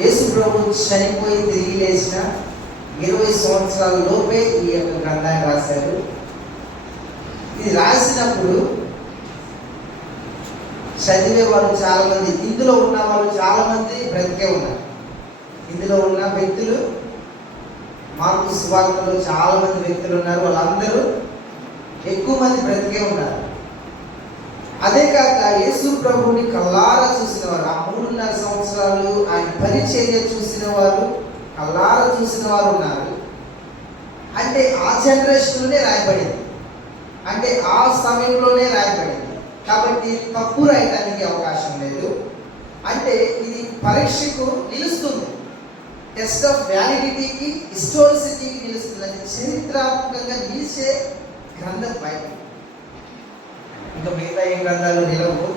యేసు ప్రభు చనిపోయి తిరిగి లేచిన 20 సంవత్సరాల లోపే ఈ యొక్క గ్రంథాన్ని రాశారు. ఇది రాసినప్పుడు చదివే వాళ్ళు చాలా మంది, ఇందులో ఉన్న వాళ్ళు చాలా మంది బ్రతికే ఉన్నారు. ఇందులో ఉన్న వ్యక్తులు, మార్కు సువార్తలో చాలా మంది వ్యక్తులు ఉన్నారు, వాళ్ళందరూ ఎక్కువ మంది బ్రతికే ఉన్నారు. అదే కాక యేసు ప్రభువుని కళ్ళారా చూసిన వారు, ఆ 3.5 సంవత్సరాలు ఆయన పరిచర్య చూసిన వారు, కళ్ళారా చూసిన వారు ఉన్నారు. అంటే ఆ జనరేషన్లోనే రాయబడింది, అంటే ఆ సమయంలోనే రాయబడింది. కాబట్టి తప్పు రాయడానికి అవకాశం లేదు. అంటే ఇది పరీక్షకు నిలుస్తుంది, టెస్ట్ ఆఫ్ వ్యాలిడిటీకి, హిస్టారిసిటీకి నిలుస్తుంది. అంటే చరిత్రాత్మకంగా నిలిచే గ్రంథం బైబిల్. ఇంకా మిగతా ఏ గ్రంథాలు నిలవు.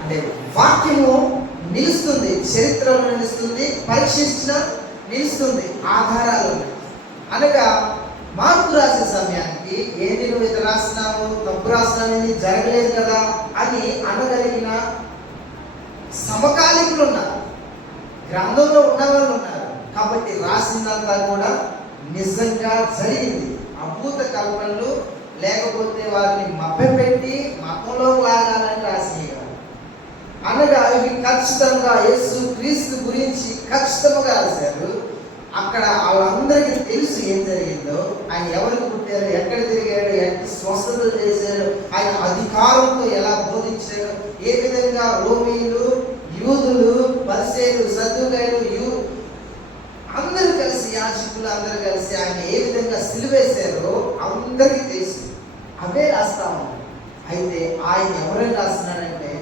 అంటే వాక్యము నిలుస్తుంది, చరిత్రలో నిలుస్తుంది, పరీక్షించిన నిలుస్తుంది, ఆధారాలు అనగా మార్పు రాసే సమయానికి ఏది నువ్వు ఇది రాసినావు, తప్పు రాసినావు, ఇది జరగలేదు కదా అని అనగలిగిన సమకాలీకులు ఉన్నారు, గ్రంథంలో ఉన్నవాళ్ళు ఉన్నారు. కాబట్టి రాసిందంతా కూడా నిజంగా జరిగింది. అద్భుత కల్పనలు లేకపోతే వారిని మభ్యపెట్టి మతంలో లాగాలని రాసేయాలి. అనగా ఇవి ఖచ్చితంగా యేసు క్రీస్తు గురించి ఖచ్చితంగా రాశారు. అక్కడ వాళ్ళందరికీ తెలుసు ఏం జరిగిందో, ఆయన ఎవరికి పుట్టారు, ఎక్కడ తిరిగాడు, ఎంత స్వస్థత చేశాడు, ఆయన అధికారంతో ఎలా బోధించాడు, ఏ విధంగా రోమీలు, యూదులు, పరిసయ్యులు, సద్దూకయ్యులు అందరూ కలిసి, యాజకులు అందరూ కలిసి ఆయన ఏ విధంగా సిలువేశారో అందరికీ తెలుసు. అవే రాస్తాము. అయితే ఆయన ఎవరైనా రాస్తున్నాడంటే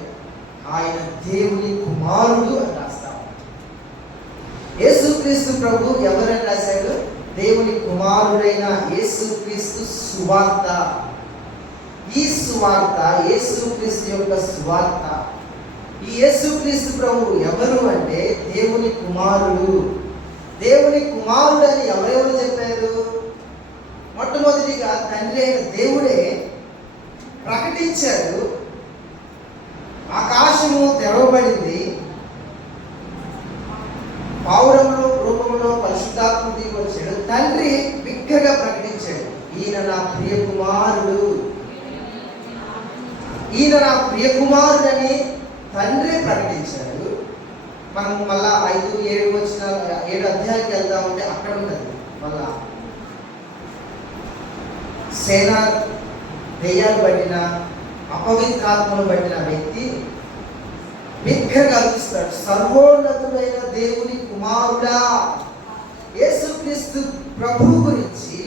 ఆయన దేవుని కుమారుడు అని రాస్తాము. యేసుక్రీస్తు ప్రభు ఎవరైనా రాశాడు? దేవుని కుమారుడైన యేసుక్రీస్తు సువార్త. ఈ సువార్త యేసుక్రీస్తు యొక్క సువార్త. ఈ యేసుక్రీస్తు ప్రభు ఎవరు అంటే దేవుని కుమారుడు. దేవుని కుమారుడు అని ఎవరెవరు చెప్పారు? మొట్టమొదటిగా తండ్రి అయిన దేవుడే ప్రకటించాడు. ఆకాశము తెరవబడింది, పావురములో రూపంలో పరిశుద్ధాత్మ దిగి వచ్చాడు. తండ్రి బిగ్గరగా ప్రకటించాడు, ఈయన నా ప్రియ కుమారుడు, ఈయన నా ప్రియ కుమారుడు అని తండ్రి ప్రకటించాడు. మనం మళ్ళా 5-7 వచ్చిన 7 అధ్యాయానికి వెళ్దామంటే అక్కడ ఉన్నది. మళ్ళా సేన దెయ్యాలు పట్టిన, అపవిత్రాత్మలు పట్టిన వ్యక్తి బిగ్గరగా అరుస్తాడు, సర్వోన్నతుడైన దేవుని కుమారుడా. యేసుక్రీస్తు ప్రభు గురించి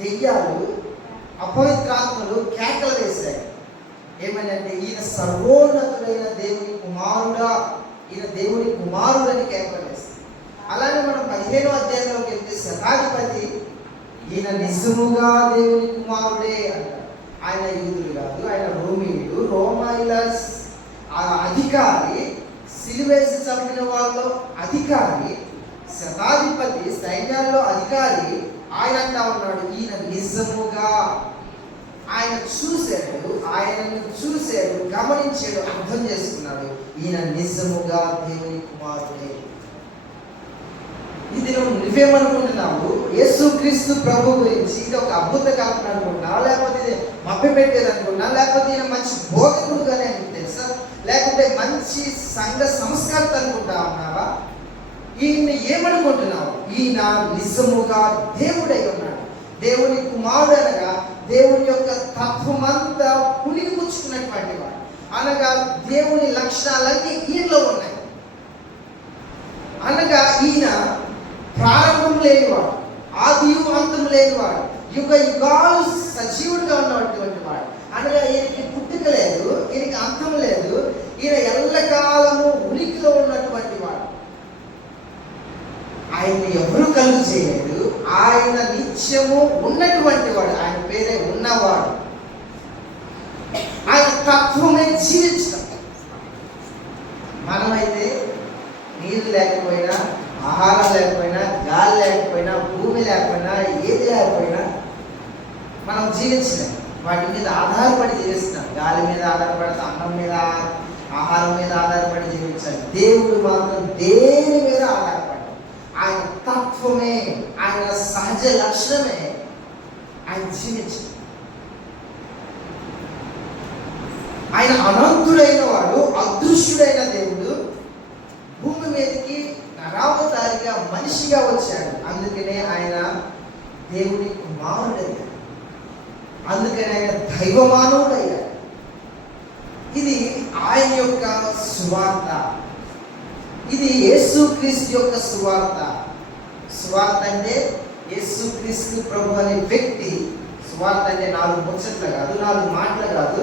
దెయ్యాలు, అపవిత్రాత్మలు కేకలు వేశాయి. ఏమనంటే ఈయన సర్వోన్నతుడైన దేవుని కుమారుడా, ఈయన దేవుని కుమారుడని కేకలు వేస్తాయి. అలానే మనం 15వ అధ్యాయంలోకి వెళ్తే శతాధిపతి ఈయన నిజముగా దేవుని కుమారుడే అంటారు. ఆయన యూదులు కాదు, ఆయన రోమీయుడు, రోమాయిల అధికారి, సిలువేసి చంపిన వాళ్ళలో అధికారి, శతాధిపతి, సైన్యాల్లో అధికారి. ఆయన అంటా ఉన్నాడు, ఈయన నిజముగా, ఆయన చూశాడు, ఆయనను చూశాడు, గమనించాడు, అర్థం చేసుకున్నాడు, ఈయన నిజముగా దేవుని కుమారుడే. ఇది నువ్వేమనుకుంటున్నావు? యేసుక్రీస్తు ప్రభు గురించి ఇది ఒక అద్భుత కల్పన అనుకుంటున్నావా, లేకపోతే ఇది మభ్యపెట్టేది అనుకుంటున్నావా, లేకపోతే ఈయన మంచి బోధకుడు కానీ నీకు తెలుసా, లేకపోతే మంచి సంఘ సంస్కర్త అనుకుంటా ఉన్నావా? ఈయన ఏమనుకుంటున్నావు? ఈయన నిజముగా దేవుడై ఉన్నాడు, దేవుని కుమారుడు అనగా దేవుని యొక్క తత్వమంతా పుణికిపుచ్చుకున్నటువంటి వాడు, అనగా దేవుని లక్షణాలన్నీ ఈయనలో ఉన్నాయి. అనగా ఈయన ప్రారంభం లేనివాడు, ఆదియు అంతం లేనివాడు, యుగ యుగాలు సజీవుడిగా ఉన్నటువంటి వాడు. అనగా ఈయనకి పుట్టుక లేదు, ఈయనకి అంతం లేదు, ఈయన ఎల్లకాలము ఉనికిలో ఉన్నటువంటి వాడు. ఆయన్ని ఎవరు కలుగు చేయలేదు, ఆయన నిత్యము ఉన్నటువంటి వాడు, ఆయన పేరే ఉన్నవాడు. ఆయన తత్వమే జీవించడం. మనమైతే నీళ్ళు లేకపోయినా, ఆహారం లేకపోయినా, గాలి లేకపోయినా, భూమి లేకపోయినా, ఏది లేకపోయినా మనం జీవించలేం. వాటి మీద ఆధారపడి జీవిస్తున్నాం. గాలి మీద ఆధారపడతాం, అన్నం మీద ఆహారం మీద ఆధారపడి జీవించాలి. దేవుడు మాత్రం దేని మీద ఆధారపడి, ఆయన తత్వమే, ఆయన సహజ లక్షణమే ఆయన జీవించాలి. ఆయన అనంతుడైన వాడు, అదృశ్యుడైన దేవుడు భూమి మీదకి నరావతారిగా మనిషిగా వచ్చాడు. అందుకనే ఆయన దేవుని కుమారుడయ్యాడు. అందుకని ఆయన దైవమానవుడయ్యాడు. ఇది ఆయన యొక్క సువార్త. ఇది యేసుక్రీస్తు యొక్క సువార్త. సువార్త అంటే యేసుక్రీస్తు ప్రభు అనే వ్యక్తి. సువార్త అంటే 4 ముచ్చట్లు కాదు, 4 మాటలు కాదు.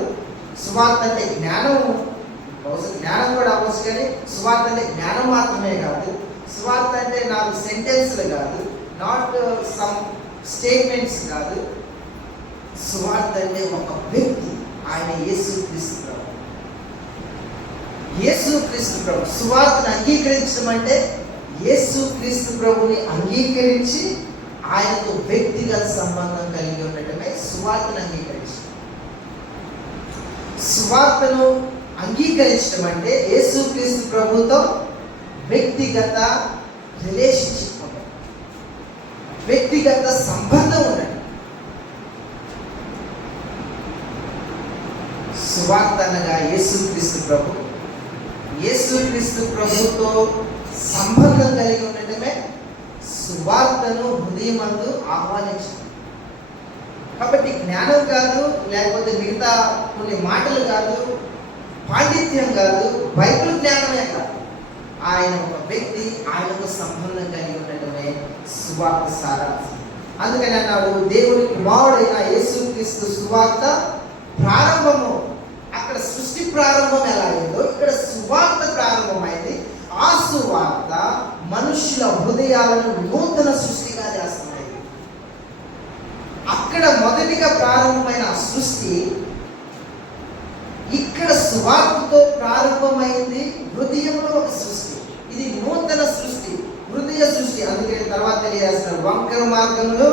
సువార్త అంటే జ్ఞానం కూడా అవ్వచ్చు, కానీ సువార్త అంటే జ్ఞానం మాత్రమే కాదు. సువార్త అంటే 4 సెంటెన్స్లు కాదు, నాట్ సమ్ స్టేట్మెంట్స్ కాదు. సువార్త అంటే ఒక వ్యక్తి, ఆయన యేసుక్రీస్తు ప్రభు. యేసుక్రీస్తు ప్రభు సువార్తను అంగీకరించడం అంటే యేసుక్రీస్తు ప్రభుని అంగీకరించి ఆయనతో వ్యక్తిగత సంబంధం కలిగి ఉండటమే సువార్తను అంగీకరించడం. సువార్తను అంగీకరించడం అంటే యేసుక్రీస్తు ప్రభుతో వ్యక్తిగత రిలేషన్షిప్ ఉండడం, వ్యక్తిగత సంబంధం ఉండడం. సువార్త అనగా యేసుక్రీస్తు ప్రభు. యేసుక్రీస్తు ప్రభుతో సంబంధం కలిగి ఉండటమే సువార్తను హృదయమందు ఆహ్వానించడం. కాబట్టి జ్ఞానం కాదు, లేకపోతే మిగతా కొన్ని మాటలు కాదు, పాండిత్యం కాదు, బైబిల్ జ్ఞానమే కాదు. ఆయన ఒక వ్యక్తి, ఆయనకు సంబంధం కలిగి ఉండటమే సువార్త సారాంశం. అందుకని అన్నాడు, దేవుని కుమారుడైన యేసుక్రీస్తు సువార్త ప్రారంభము. అక్కడ సృష్టి ప్రారంభం ఎలా అయిందో ఇక్కడ సువార్త ప్రారంభమైంది. ఆ సువార్త మనుషుల హృదయాలను నూతన సృష్టిగా చేస్తుంది. అక్కడ మొదటిగా ప్రారంభమైన సృష్టి ఇక్కడ సువార్తతో ప్రారంభమైంది. హృదయంలో ఒక సృష్టి, ఇది నూతన సృష్టి, హృదయ సృష్టి. అందుకే తర్వాత తెలియజేస్తారు, వంకర మార్గంలో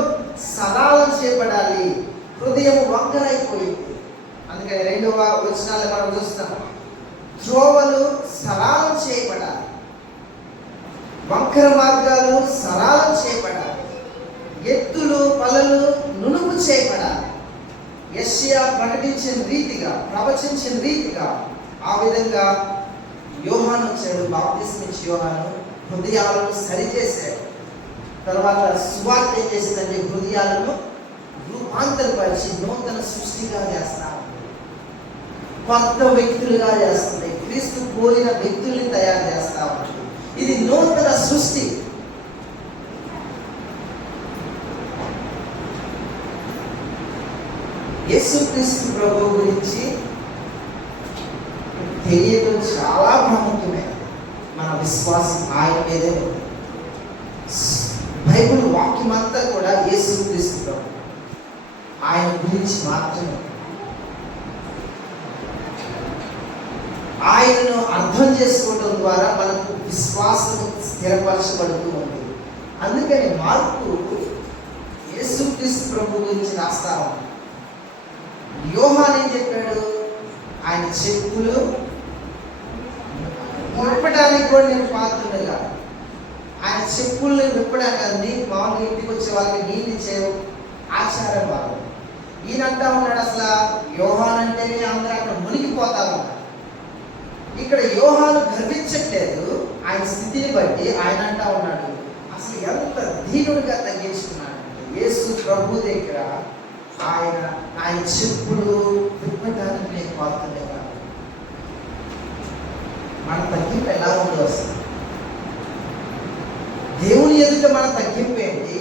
సరళం చేపడాలి. హృదయం వంకరైపోయింది. అందుకని 2వ వచనాల్లో మనం చూస్తాం, త్రోవలు సరళం చేయబడాలి, వంకర మార్గాలు సరళం చేయబడాలి, ఎత్తులు పలలు నునుపు చేయబడాలి. యెషయా ప్రకటించిన రీతిగా, ప్రవచించిన రీతిగా ఆ విధంగా యోహాను వచ్చాడు. బాప్తిస్మిచ్చి యోహాను హృదయాలను సరిచేశాడు. తర్వాత సువార్త ఏం చేసిందంటే హృదయాలను రూపాంతరపరిచి నూతన సృష్టిగా చేస్తా, కొత్త వ్యక్తులుగా చేస్తుంది, క్రీస్తు పోలిన వ్యక్తుల్ని తయారు చేస్తా ఉంటుంది. ఇది నూతన సృష్టి. యేసుక్రీస్తు ప్రభు గురించి తెలియడం చాలా ప్రాముఖ్యమైనది. మన విశ్వాసం ఆయన మీదే ఉంది. బైబిల్ వాక్యం అంతా కూడా యేసుక్రీస్తు ప్రభు, ఆయన గురించి మాత్రమే. ఆయనను అర్థం చేసుకోవడం ద్వారా మనకు విశ్వాసం స్థిరపరచబడుతూ ఉంది. అందుకని మార్కు యేసుక్రీస్తు ప్రభు గురించి రాస్తా ఉంది. యోహాను ఏం చెప్పాడు, ఆయన చెప్పులు విప్పడానికి కూడా నేను పాత్రగా, ఆయన చెప్పుల్ని విప్పడానికి మామూలుగా ఇంటికి వచ్చే వాళ్ళకి నీళ్ళు ఇచ్చే ఆచారం వాళ్ళు. ఈయనంటా ఉన్నాడు, అసలు యోహాను అంటేనే అందరూ అక్కడ మునిగిపోతా ఉన్నారు. ఇక్కడ యోహాను గర్వించట్లేదు. ఆయన స్థితిని బట్టి ఆయన అంటా ఉన్నాడు, అసలు ఎంత దీనుడిగా తగ్గించుకున్నాడు. యేసు ప్రభు దగ్గర ఆయన చెప్పులు విప్పడానికి నేను పాత్రలే కాదు. మన తగ్గింపు ఎలా ఉందో అసలు దేవుని ఎదుట మన తగ్గింపు ఏంటి,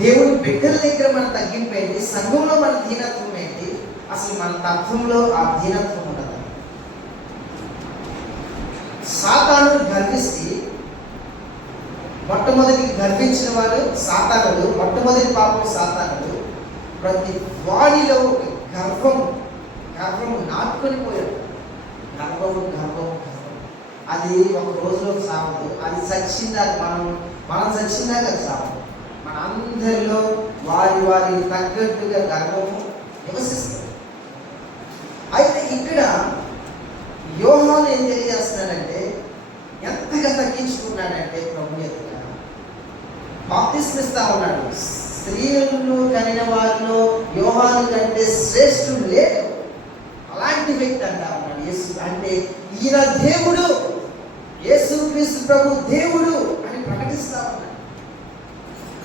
దేవుని బిడ్డల దగ్గర మన తగ్గింపు ఏంటి, సంఘంలో మన దీనత్వం ఏంటి, అసలు మన తత్వంలో ఆ దీనత్వం ఉండదు. సాతానుడు గర్విస్తే, మొట్టమొదటి గర్వించిన వాడు సాతానుడు, మొట్టమొదటి పాపం సాతానుడు. ప్రతి వాడిలో గర్వము నాటుకొని పోయాడు. గర్వము అది ఒక రోజులో సాగదు. అది చచ్చిందాక మనం చచ్చిందాక సాగదు. మన అందరిలో వారి తగ్గట్టుగా గర్వము నివసిస్తుంది. అయితే ఇక్కడ యోహాను ఏం తెలియజేస్తున్నాడంటే ఎంతగా తగ్గించుకున్నాడంటే ప్రభు ఎదుట బాప్తిస్మం ఇస్తా ఉన్నాడు. స్త్రీలను కనిన వారిలో యోహాను కంటే శ్రేష్ఠుడు లేడు. అలాంటి వ్యక్తి అంటా ఉన్నాడు యేసు. అంటే ఈయన దేవుడు, యేసు క్రీస్తు ప్రభు దేవుడు అని ప్రకటిస్తా ఉన్నాడు.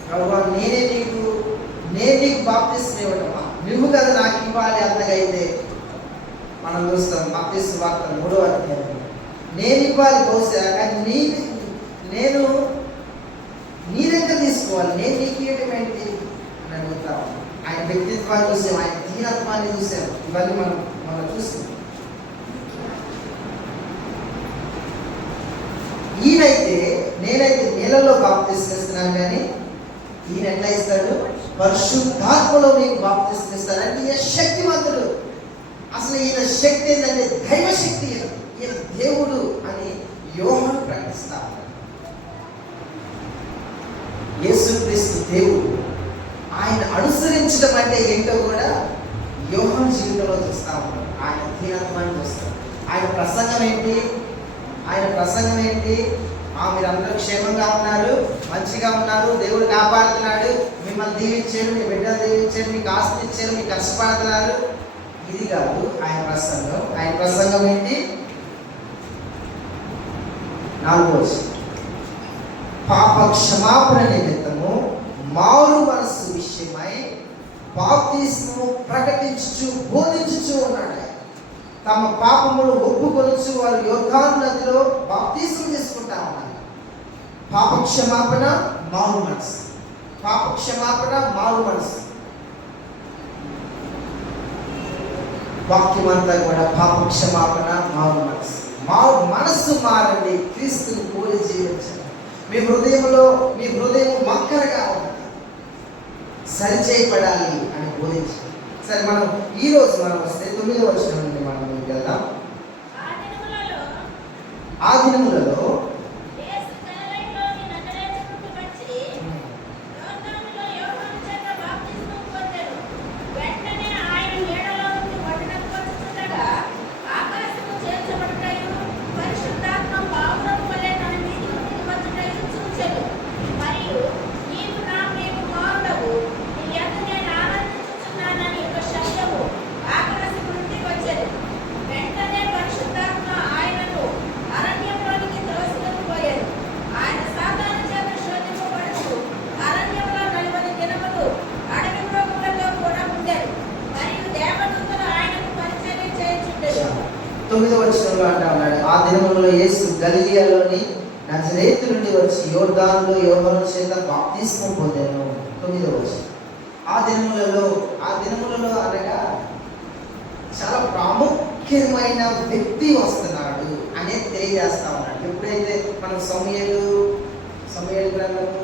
ప్రభువా నేను నీకు బాప్తిస్మం ఇవ్వటమా, నువ్వు కదా నాకు ఇవ్వాలి. అంతగైతే మనం చూస్తాం మత్తయి సువార్త 3వ అధ్యాయం. నేను ఇవ్వాలి బహుశా, కానీ నేను నీ దగ్గర తీసుకోవాలి, నేను నీకు ఇవ్వటం ఏంటి అని అడుగుతాం. ఆయన వ్యక్తిత్వాన్ని చూసాం, ఆయన దీనత్వాన్ని చూసాం. ఇవన్నీ మనం చూసాం. నేనైతే నీళ్ళలో బాప్తిస్మం ఇస్తున్నాను, కానీ ఈయన ఎట్లా ఇస్తాడు? పరిశుద్ధాత్మలో నీకు బాప్తిస్మం ఇస్తాడు. అంటే ఈయన శక్తివంతుడు. అసలు ఈయన శక్తి ఏంటంటే దైవశక్తి. ఈయన దేవుడు అని యోహాను ప్రకటిస్తా. యేసుక్రీస్తు దేవుడు. ఆయన అనుసరించడం అంటే ఏంటో కూడా యోహాను జీవితంలో చూస్తా ఉన్నాడు. ఆయన దీనత్వాన్ని చూస్తాం. ఆయన ప్రసంగం ఏంటి? మీరందరూ క్షేమంగా ఉన్నారు, మంచిగా ఉన్నారు, దేవుడు కాపాడుతున్నాడు, మిమ్మల్ని దీవించాడు, మీ బిడ్డలు దీవించాడు, మీకు ఆస్తి ఇచ్చారు, మీకు కష్టపడుతున్నారు. ఇది కాదు ఆయన ప్రసంగం. ఆయన ప్రసంగం ఏంటి? 4వ పాప క్షమాపణ నిమిత్తము మారు మనస్సు విషయమై బాప్తిస్మము ప్రకటించుచు బోధించుచు ఉన్నాడు. తమ పాపములు ఒప్పుకొనుచు వారు యోర్దాను నదిలో బాప్తిస్మం తీసుకుంటా ఉన్నారు. పాప క్షమాపణ, మారు మనస్సు. పాప క్షమాపణ, మారు మనస్సు. వాక్యం అంతా కూడా పాప క్షమాపణ, మారు మనస్సు. మనస్సు మారండి, క్రీస్తుని పోలి జీవించండి. మీ హృదయం మక్కరగా ఉండాలి, సరిచేయబడాలి అని బోధించాలి. సరే, మనం ఈరోజు వస్తే 9వ వచనం నుండి మనం వెళ్దాం. ఆ దినములలో అంటా ఉన్నాడు. ఆ దినములలో యేసు గలిలయలోని నజరేతు నుండి వచ్చి యోర్దానులో యోహాను చేత బాప్తిస్మం పొందెను. 9వ వచనం. ఆ దినములలో అనగా చాలా ప్రాముఖ్యమైన వ్యక్తి వస్తున్నాడు అనేది తెలియజేస్తా ఉన్నాడు. ఎప్పుడైతే మనం సమూయేలు గ్రంథము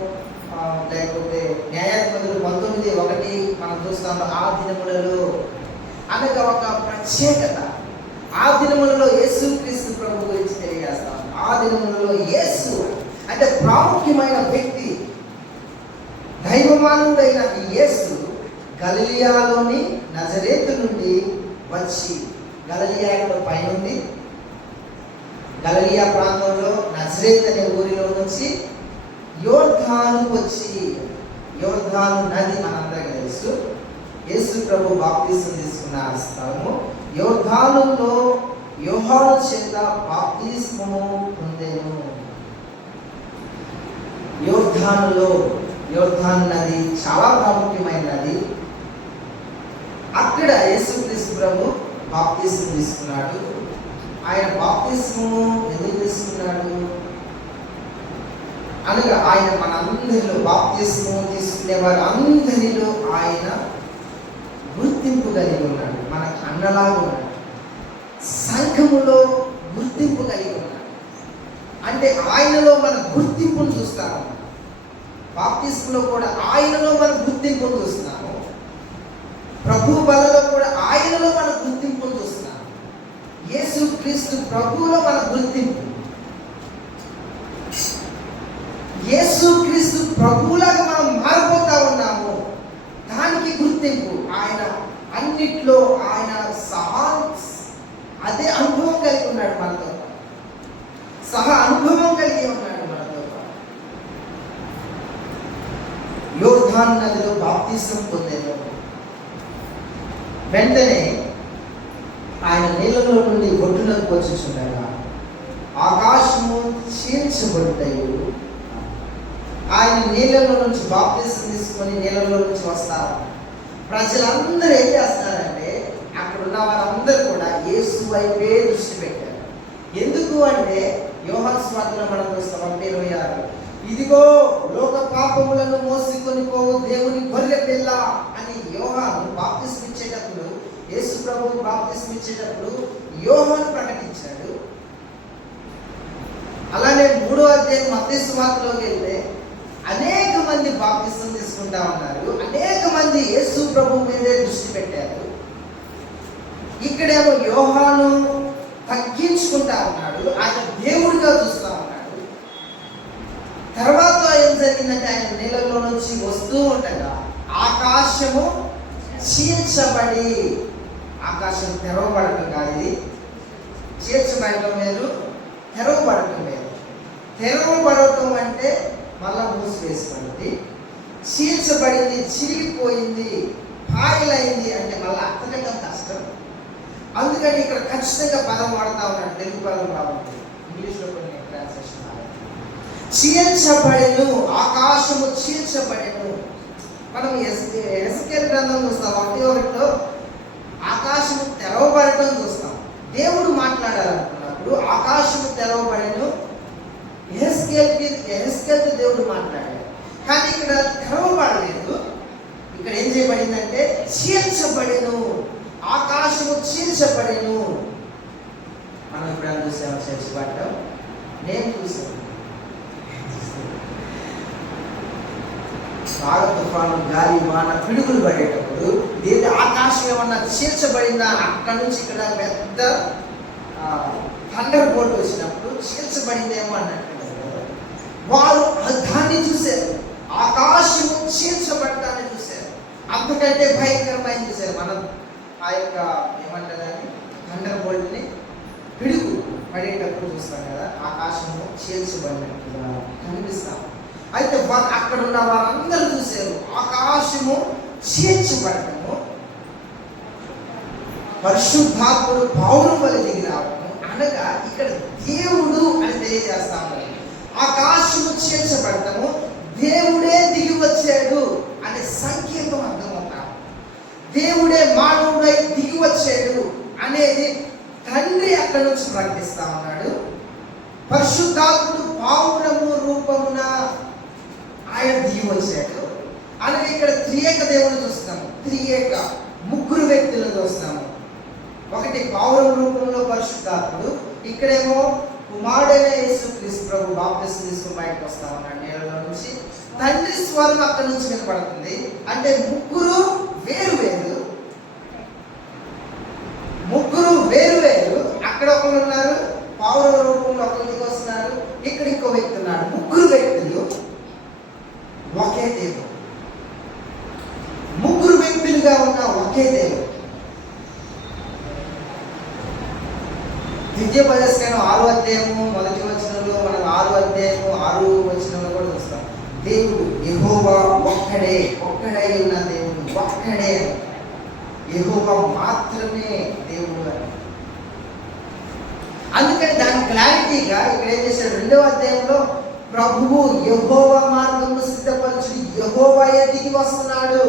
లేకపోతే న్యాయాధిపతులు 19:1 మనం చూస్తాము. ఆ దినములలో అనగా ఒక ప్రత్యేకత. ఆ దినములలో యేసుక్రీస్తు ప్రభు గురించి తెలియజేస్తాం. ఆ దినములలో యేసు అంటే ప్రాముఖ్యమైన వ్యక్తి, దైవమానుడైన ఈ యేసు గలిలయలోని నజరేతు నుండి వచ్చి, గలిలయ పైనుండి గలిలయ ప్రాంతంలో నజరేత్ అనే ఊరిలో నుంచి యోర్దాను వచ్చి, యోర్దాను నది మనందరికీ తెలుసు. యేసు ప్రభు బాప్తిస్మం తీసుకున్న స్థలము యోర్దానులో యోహాను చేత బాప్తిస్మము పొందెను. యోర్దాను నది చాలా ప్రాముఖ్యమైన నది. అక్కడ యేసుక్రీస్తు ప్రభు బాప్తిస్మం తీసుకున్నాడు. ఆయన బాప్తిస్మము ఎందుకు తీసుకున్నాడు అనగా ఆయన మనందరిలో బాప్తిస్మము తీసుకునే వారు అందరిలో ఆయన గుర్తింపు కలిగి ఉన్నాడు. మన అన్నలాగా ఉన్నాడు. సంఘములో గుర్తింపు కలిగి ఉన్నాడు. అంటే ఆయనలో మన గుర్తింపును చూస్తాము. బాప్తిస్మలో కూడా ఆయనలో మన గుర్తింపును చూస్తున్నాము. ప్రభు బలలో కూడా ఆయనలో మన గుర్తింపును చూస్తున్నాము. యేసుక్రీస్తు ప్రభువులో మన గుర్తింపు. యేసుక్రీస్తు ప్రభువులాగా మనం మారిపోతా ఉన్నాము. దానికి గుర్తింపు. ఆయన అన్నిట్లో ఆయన అదే అనుభవం కలిగి ఉన్నాడు మనతో. యోహాను నదిలో బాప్తిసం పొందాను. వెంటనే ఆయన నీళ్ళలో నుండి ఒడ్డునకు వచ్చుచుండగా ఆకాశము చీల్చబడ్డాయి. ఆయన నీళ్ళలో నుంచి బాప్తిసం తీసుకొని నీళ్ళలో నుంచి వస్తారు. ప్రజలందరూ ఏం చేస్తున్నారంటే అక్కడ ఉన్న వారందరూ కూడా యేసు వైపే దృష్టి పెట్టారు. ఎందుకు అంటే యోహాను సువార్తలో మనం చూస్తాం 26, ఇదిగో లోక పాపములను మోసుకొని పోవు దేవుని గొర్రె పిల్ల అని యోహాను బాప్తిసం ఇచ్చేటప్పుడు, యేసు ప్రభువు బాప్తిసం ఇచ్చేటప్పుడు యోహాను ప్రకటించాడు. అలానే 3వ అధ్యాయం మత్తయి సువార్తలోకి వెళ్తే అనేక మంది బాప్తిసం తీసుకుంటా ఉన్నారు. అనేక మంది యేసు ప్రభువు మీదే దృష్టి పెట్టారు. ఇక్కడేమో యోహాను తగ్గించుకుంటా ఉన్నాడు, ఆయన దేవుడిగా చూస్తా ఉన్నాడు. తర్వాత ఏం జరిగిందంటే ఆయన నీళ్ళలో నుంచి వస్తూ ఉండగా ఆకాశము చీల్చబడి, ఆకాశం తెరవబడటం కాదు, ఇది చీల్చబడటం వేరు, తెరవబడటం వేరు. తెరవబడటం అంటే మళ్ళా మూసివేసిపడింది, చీల్చబడింది, చిరిగిపోయింది, పాయలైంది అంటే మళ్ళీ అంతకంటే కష్టం. అందుకని ఇక్కడ ఖచ్చితంగా పదం వాడుతూ ఉన్నాడు, తెలుగు పదం రావాలి, ఇంగ్లీష్లో కొన్ని ట్రాన్స్లేషన్. చీల్చబడెను, ఆకాశము చీల్చబడెను. మనం ఎస్కేల్ గ్రంథం చూస్తాం, 1:1 ఆకాశము తెరవబడటం చూస్తాం. దేవుడు మాట్లాడాలనుకున్నప్పుడు ఆకాశము తెరవబడెను, ఎహెస్కేల్తో దేవుడు మాట్లాడాడు. కానీ ఇక్కడ తెరవబడలేదు, ఇక్కడ ఏం చేయబడిందంటే చీల్చబడెను, ఆకాశము చీల్చబడెను. మనం ఇప్పుడు చూసాము చీల్చబడటం, నేను చూసాను. బాగా తుఫాను, గాలి, వాన, పిడుగులు పడేటప్పుడు దేని ఆకాశం ఏమన్నా చీల్చబడిందా, అక్కడ నుంచి ఇక్కడ పెద్ద థండర్ బోల్ట్ వచ్చినప్పుడు చీల్చబడిందేమో అన్నట్టు వారు దాన్ని చూశారు, ఆకాశము చీల్చబడ్డాన్ని చూశారు. అంతకంటే భయంకరమైన చూశారు. మనం ఆ యొక్క ఏమంటారని థండర్ బోల్ట్ని పిడుగు పడేటప్పుడు చూస్తాం కదా, ఆకాశము చీల్చబడినట్టుగా కనిపిస్తాం. అయితే అక్కడ ఉన్న వారందరూ చూశారు ఆకాశము చీల్చబడటము, పరిశుద్ధాత్ముడు పౌరు వలె దిగి రావటము. అనగా ఇక్కడ దేవుడు అని తెలియజేస్తా ఉన్నారు. ఆకాశము చీల్చబడటము, దేవుడే దిగి వచ్చాడు అనే సంకేతం అర్థమవుతాం. దేవుడే మానవుడై దిగి వచ్చాడు అనేది తండ్రి అక్కడి నుంచి ప్రకటిస్తా ఉన్నాడు. పరిశుద్ధాత్ముడు పావురము రూపమున ఆయన దిగి వచ్చాడు. అలాగే ఇక్కడ త్రియేక దేవుని చూస్తాము, త్రియేక ముగ్గురు వ్యక్తులను చూస్తాము. ఒకటి పావురం రూపంలో పరిశుద్ధాత్ముడు, ఇక్కడేమో కుమారుడైన యేసుక్రీస్తు ప్రభు బాప్తిసం తీసుకుని బయటకు వస్తా ఉన్నాడు నీళ్ళలో నుంచి. తండ్రి స్వరం అక్కడి నుంచి వినపడుతుంది. అంటే ముగ్గురు వేరు వేరు, ముగ్గురు వేరు వేరు. అక్కడ ఒకరు ఉన్నారు, పావురం రూపంలో ఒకరికి వస్తున్నారు, ఇక్కడ ఇంకో వ్యక్తి ఉన్నాడు. ముగ్గురు వ్యక్తులు ఒకే దేవుడు, ముగ్గురు వ్యక్తులుగా ఉన్న ఒకే దేవుడు. ద్వితీయోపదేశకాండం 6వ అధ్యాయము 1వ వచనంలో మనం 6వ అధ్యాయము 6వ వచనంలో కూడా చూస్తాం. దేవుడు యెహోవా ఒక్కడే, ఒక్కడై ఉన్న దేవుడు ఒక్కడే, యెహోవా మాత్రమే దేవుడు అని. అందుకని దాని క్లారిటీగా ఇక్కడ ఏం చేశాడు, 2వ అధ్యాయంలో ప్రభువు యెహోవా మార్గమును సిద్ధపరచుడు, యెహోవాయే దిగి వస్తున్నాడు.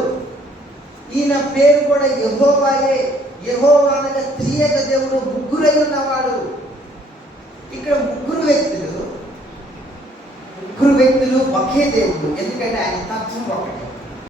ఈయన పేరు కూడా యెహోవాయే. యెహోవా అనగా త్రియేక దేవుడు, ముగ్గురై ఉన్నవాడు. ఇక్కడ ముగ్గురు వ్యక్తులు ఒకే దేవుడు, ఎందుకంటే ఆయన తత్వం ఒకటే.